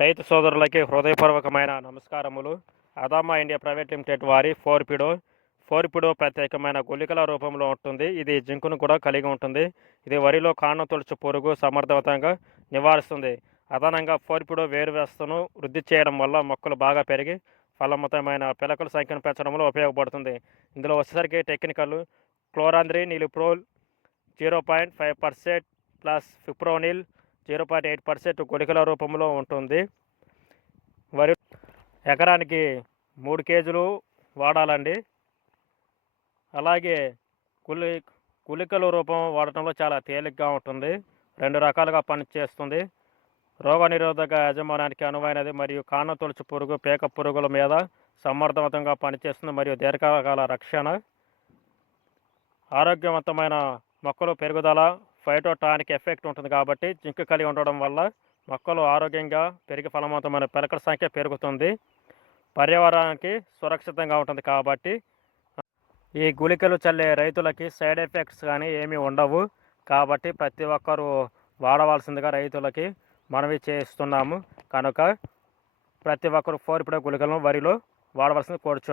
రైతు సోదరులకి హృదయపూర్వకమైన నమస్కారములు. అదామా ఇండియా ప్రైవేట్ లిమిటెడ్ వారి ఫోర్పిడో ఫోర్పిడో ప్రత్యేకమైన గుళికల రూపంలో ఉంటుంది. ఇది జింకును కూడా కలిగి ఉంటుంది. ఇది వరిలో కాండం తొలుచు పురుగు సమర్థవంతంగా నివారిస్తుంది. అదనంగా ఫోర్పిడో వేరు వ్యవస్థను వృద్ధి చేయడం వల్ల మొక్కలు బాగా పెరిగి ఫలవంతమైన పిలకల సంఖ్యను పెంచడంలో ఉపయోగపడుతుంది. ఇందులో వచ్చేసరికి technical chlorantraniliprole zero point five percent plus fipronil zero point eight percent గుళికల రూపంలో ఉంటుంది. వరి ఎకరానికి మూడు కేజీలు వాడాలండి. అలాగే కులి కులికల రూపం వాడటంలో చాలా తేలిగ్గా ఉంటుంది. రెండు రకాలుగా పనిచేస్తుంది. రోగ నిరోధక యాజమాన్యానికి అనువైనది మరియు కాన తొలుచు పురుగు పేక పురుగుల మీద సమర్థవంతంగా పనిచేస్తుంది మరియు దీర్ఘకాల రక్షణ. ఆరోగ్యవంతమైన మొక్కలు పెరుగుదల ఫైటోటానిక్ ఎఫెక్ట్ ఉంటుంది కాబట్టి జింక్ కలిగి ఉండడం వల్ల మొక్కలు ఆరోగ్యంగా పెరిగి ఫలవంతమైన పిలకల సంఖ్య పెరుగుతుంది. పర్యావరణానికి సురక్షితంగా ఉంటుంది కాబట్టి ఈ గుళికలు చల్లే రైతులకి సైడ్ ఎఫెక్ట్స్ కానీ ఏమీ ఉండవు. కాబట్టి ప్రతి ఒక్కరూ వాడవలసిందిగా రైతులకి మనవి చేస్తున్నాము. కనుక ప్రతి ఒక్కరు ఫోర్ గుళికలను వరిలో వాడవలసింది కోరుచున్నాం